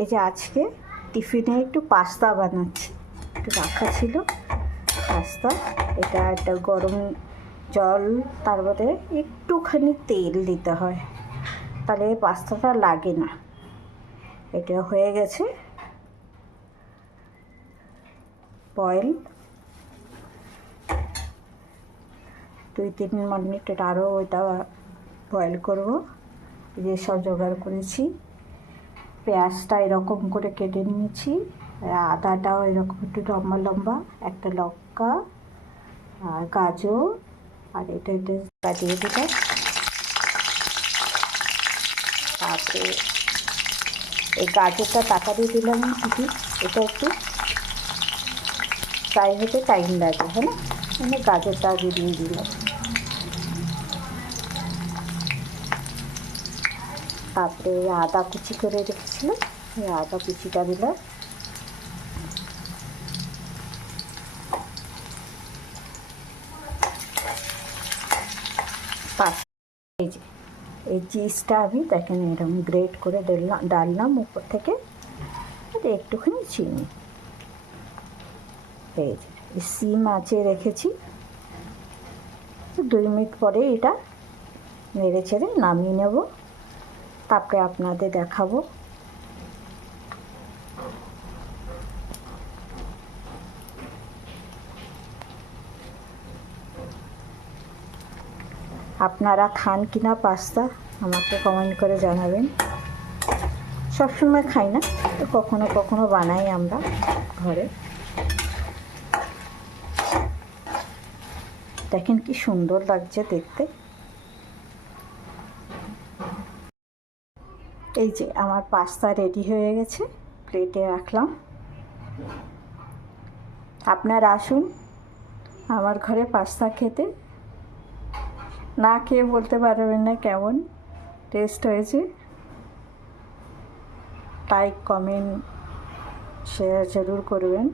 এই যে আজকে টিফিনে একটু পাস্তা বানাচ্ছি, একটু রাখা ছিল পাস্তা। এটা একটা গরম জল, তারপরে একটুখানি তেল দিতে হয়, তাহলে পাস্তাটা লাগে না। এটা হয়ে গেছে বয়েল, 2-3 মিনিট আরও ওইটা বয়েল করবো। যে সব জোগাড় করেছি, পেঁয়াজটা এরকম করে কেটে নিয়েছি, আদাটাও এরকম একটু লম্বা লম্বা, একটা লঙ্কা আর গাজর, আর এটা কাটিয়ে দিলাম। তারপরে এই গাজরটা টাকা দিয়ে দিলাম ঠিকই, এটা একটু ফ্রাই হতে টাইম লাগে, হ্যাঁ না, মানে গাজরটা আগে দিয়ে দিলাম। তারপরে আদা কুচি করে রেখেছিলাম, এই আদা কুচিটা দিলাম। এই যে এই চিজটা আমি দেখেন এরকম গ্রেট করে ডাললাম উপর থেকে, আর একটুখানি চিনি। এই যে সিম আঁচে রেখেছি, 2 মিনিট পরে এটা নেড়ে চেড়ে নামিয়ে নেব, তারপরে আপনাদের দেখাবো। আপনারা খান কিনা পাস্তা আমাকে কমেন্ট করে জানাবেন। সবসময় খাই না, তো কখনো কখনো বানাই আমরা ঘরে। দেখেন কি সুন্দর লাগছে দেখতে। এই যে আমার পাস্তা রেডি হয়ে গেছে, প্লেটে রাখলাম। আপনারা আসুন আমার ঘরে পাস্তা খেতে, না খেয়ে বলতে পারবেন না কেমন টেস্ট হয়েছে। লাইক কমেন্ট শেয়ার জরুর করবেন।